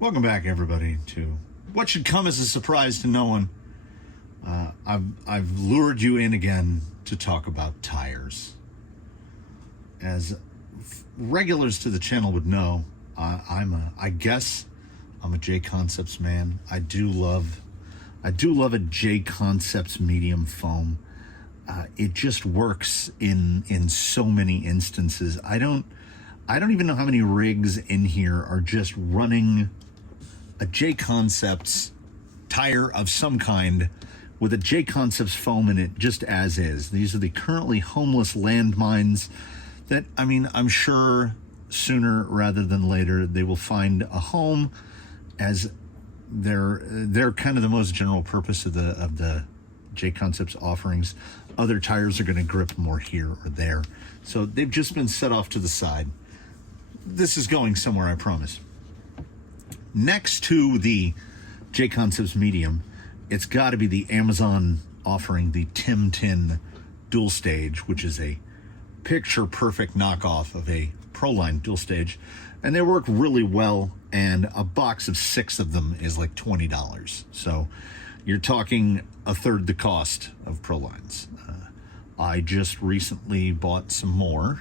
Welcome back, everybody, to what should come as a surprise to no one. I've lured you in again to talk about tires. As regulars to the channel would know, I guess I'm a J Concepts man. I do love a J Concepts medium foam. It just works in so many instances. I don't even know how many rigs in here are just running a J Concepts tire of some kind with a J Concepts foam in it just as is. These are the currently homeless landmines that, I mean, I'm sure sooner rather than later they will find a home, as they're kind of the most general purpose of the J Concepts offerings. Other tires are going to grip more here or there. So they've just been set off to the side. This is going somewhere, I promise. Next to the J Concepts medium, it's got to be the Amazon offering, the Tim Tin dual stage, which is a picture perfect knockoff of a Proline dual stage, and they work really well, and a box of 6 of them is like $20. So you're talking a third the cost of Prolines. I just recently bought some more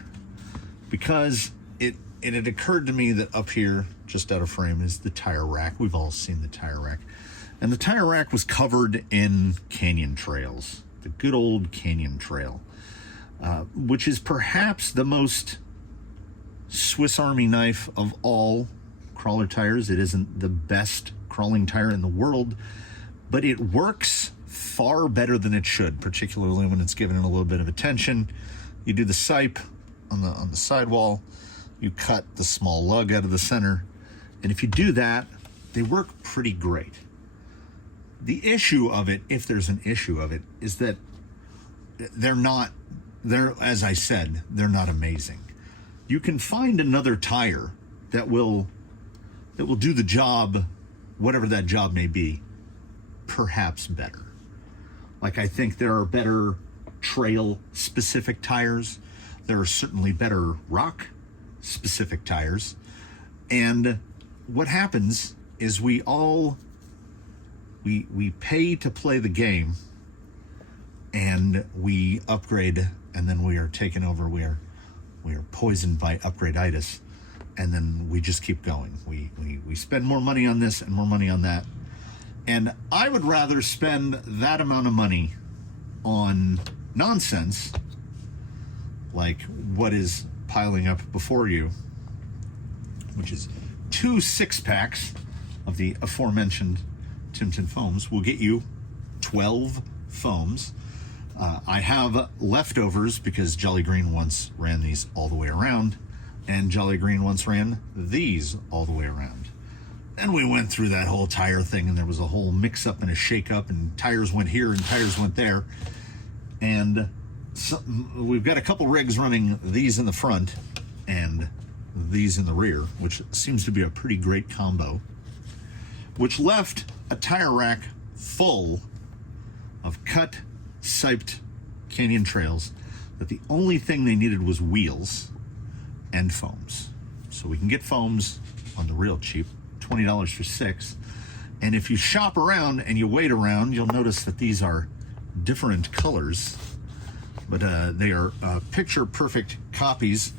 because it had occurred to me that up here, just out of frame, is the tire rack. We've all seen the tire rack. And the tire rack was covered in canyon trails, the good old canyon trail, which is perhaps the most Swiss Army knife of all crawler tires. It isn't the best crawling tire in the world, but it works far better than it should, particularly when it's given it a little bit of attention. You do the sipe on the sidewall, you cut the small lug out of the center, and if you do that, they work pretty great. The issue of it, if there's an issue of it, is that as I said, they're not amazing. You can find another tire that will do the job, whatever that job may be, perhaps better. Like, I think there are better trail specific tires. There are certainly better rock specific tires. And what happens is we pay to play the game, and we upgrade, and then we are taken over. We are poisoned by upgrade-itis, and then we just keep going. We spend more money on this and more money on that. And I would rather spend that amount of money on nonsense like what is piling up before you, which is 2 6-packs of the aforementioned Tim Tin foams. Will get you 12 foams. I have leftovers because Jolly Green once ran these all the way around, and Jolly Green once ran these all the way around. And we went through that whole tire thing, and there was a whole mix-up and a shake-up, and tires went here and tires went there. And so, we've got a couple rigs running these in the front and these in the rear, which seems to be a pretty great combo, which left a tire rack full of cut, siped canyon trails that the only thing they needed was wheels and foams. So we can get foams on the real cheap, $20 for 6. And if you shop around and you wait around, you'll notice that these are different colors, but they are picture perfect copies.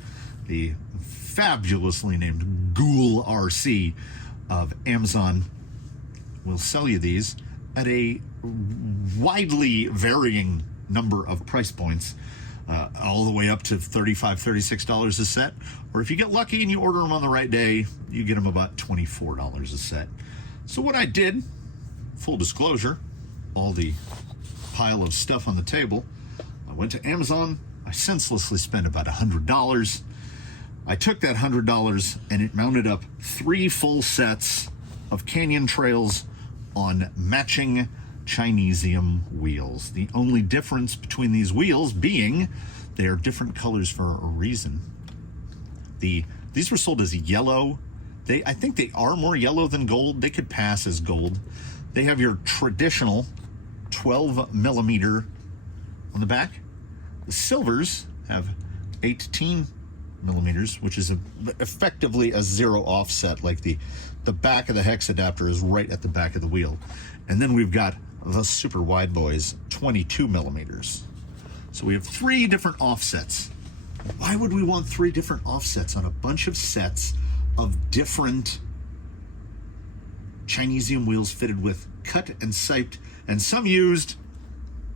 The fabulously named Ghoul RC of Amazon will sell you these at a widely varying number of price points, all the way up to $35, $36 a set. Or if you get lucky and you order them on the right day, you get them about $24 a set. So what I did, full disclosure, all the pile of stuff on the table, I went to Amazon. I senselessly spent about $100. I took that $100 and it mounted up 3 full sets of canyon trails on matching Chinesium wheels. The only difference between these wheels being they are different colors for a reason. These were sold as yellow. I think they are more yellow than gold. They could pass as gold. They have your traditional 12 millimeter on the back. The silvers have 18 millimeters, which is effectively a 0 offset. Like the back of the hex adapter is right at the back of the wheel. And then we've got the super wide boys, 22 millimeters. So we have 3 different offsets. Why would we want 3 different offsets on a bunch of sets of different Chinesium wheels fitted with cut and siped, and some used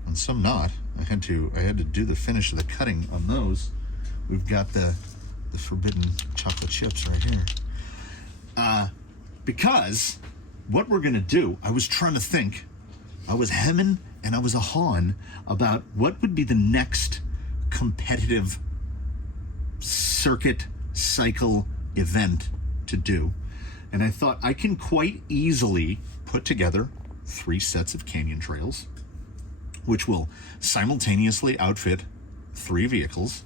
and some not? I had to do the finish of the cutting on those. We've got the forbidden chocolate chips right here. Because what we're gonna do, I was trying to think, I was hemming and I was a hawing about what would be the next competitive circuit cycle event to do. And I thought I can quite easily put together 3 sets of canyon trails, which will simultaneously outfit 3 vehicles.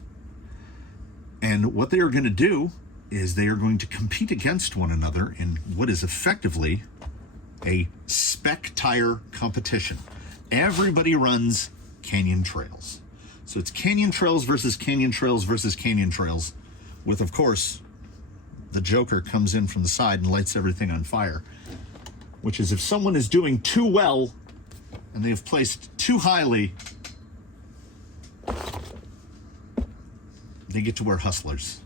And what they are going to do is they are going to compete against one another in what is effectively a spec tire competition. Everybody runs canyon trails. So it's canyon trails versus canyon trails versus canyon trails, with, of course, the Joker comes in from the side and lights everything on fire, which is if someone is doing too well and they have placed too highly, they get to wear hustlers.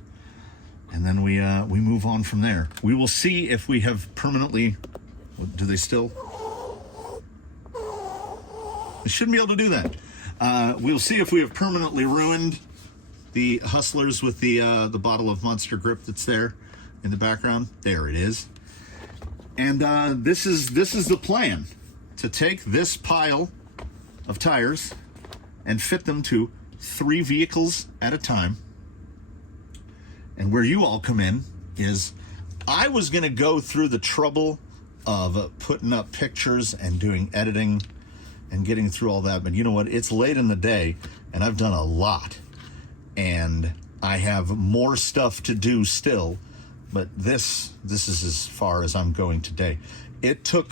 And then we move on from there. We will see if we have permanently, do they still? They shouldn't be able to do that. We'll see if we have permanently ruined the hustlers with the bottle of Monster Grip that's there in the background. There it is. And this is the plan, to take this pile of tires and fit them to 3 vehicles at a time. And where you all come in is, I was going to go through the trouble of putting up pictures and doing editing and getting through all that, but you know what? It's late in the day and I've done a lot and I have more stuff to do still, but this is as far as I'm going today. It took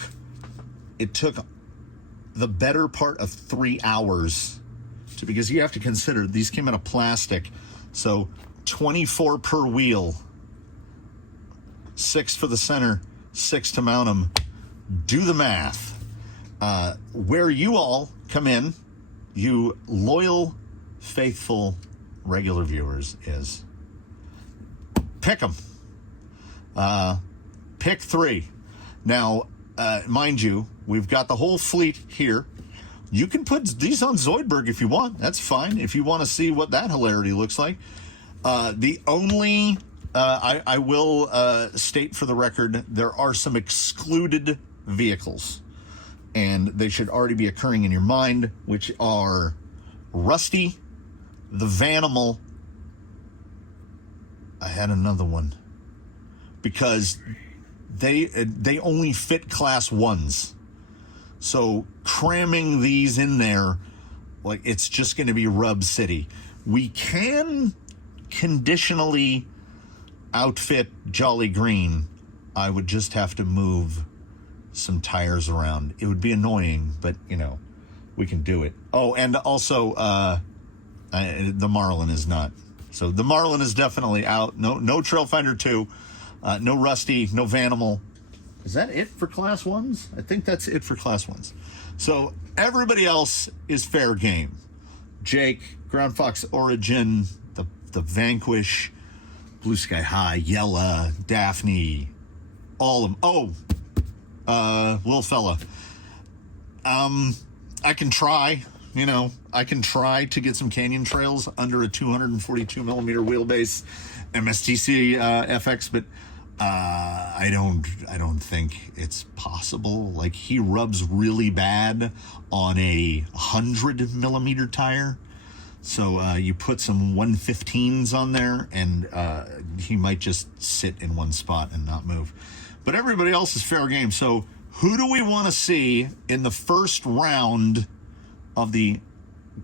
the better part of 3 hours because you have to consider these came out of plastic, so 24 per wheel, 6 for the center, 6 to mount them. Do the math. Where you all come in, you loyal, faithful, regular viewers, is pick them. Pick 3. Now, mind you, we've got the whole fleet here. You can put these on Zoidberg if you want. That's fine. If you want to see what that hilarity looks like. The only, I will state for the record, there are some excluded vehicles, and they should already be occurring in your mind, which are Rusty, the Vanimal. I had another one because they only fit class 1s. So cramming these in there, like, it's just going to be Rub City. We can conditionally outfit Jolly Green. I would just have to move some tires around. It would be annoying, but you know, we can do it. Oh, and also the Marlin is not. So the Marlin is definitely out. No Trailfinder 2, no Rusty, no Vanimal. Is that it for class 1s? I think that's it for class 1s. So everybody else is fair game. Jake, Ground Fox Origin, the Vanquish, Blue Sky High, Yella, Daphne, all of them. Oh, Little Fella. I can try, I can try to get some canyon trails under a 242 millimeter wheelbase MSTC FX, but I don't think it's possible. Like, he rubs really bad on a 100 millimeter tire. So you put some 115s on there and he might just sit in one spot and not move. But everybody else is fair game. So who do we want to see in the first round of the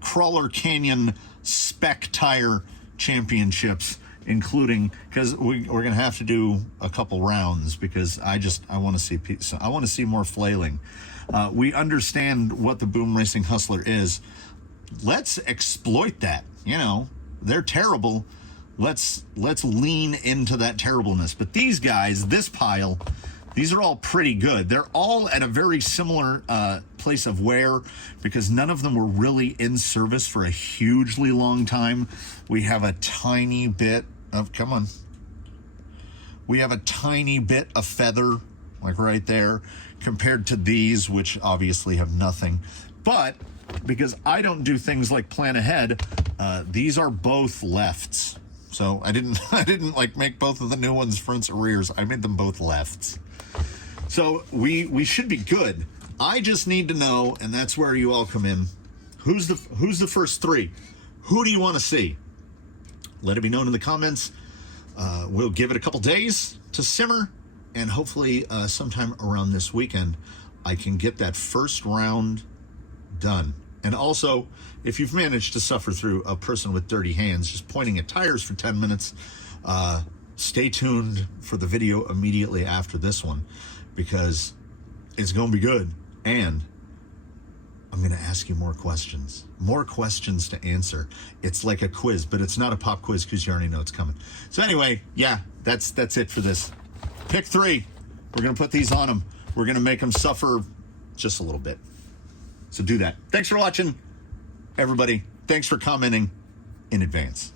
Crawler Canyon Spec Tire Championships, including, because we're going to have to do a couple rounds because I want to see more flailing. We understand what the Boom Racing Hustler is. Let's exploit that. They're terrible, let's lean into that terribleness. But these guys, this pile, these are all pretty good. They're all at a very similar place of wear because none of them were really in service for a hugely long time. We have a tiny bit of, come on. We have a tiny bit of feather, like right there, compared to these, which obviously have nothing. But because I don't do things like plan ahead, these are both lefts. So I didn't like make both of the new ones fronts or rears. I made them both lefts. So we should be good. I just need to know, and that's where you all come in. Who's the first three? Who do you want to see? Let it be known in the comments. We'll give it a couple days to simmer, and hopefully sometime around this weekend, I can get that first round done. And also, if you've managed to suffer through a person with dirty hands just pointing at tires for 10 minutes, stay tuned for the video immediately after this one, because it's going to be good. And I'm going to ask you more questions to answer. It's like a quiz, but it's not a pop quiz because you already know it's coming. So anyway, yeah, that's it for this. Pick three. We're going to put these on them. We're going to make them suffer just a little bit. So do that. Thanks for watching, everybody. Thanks for commenting in advance.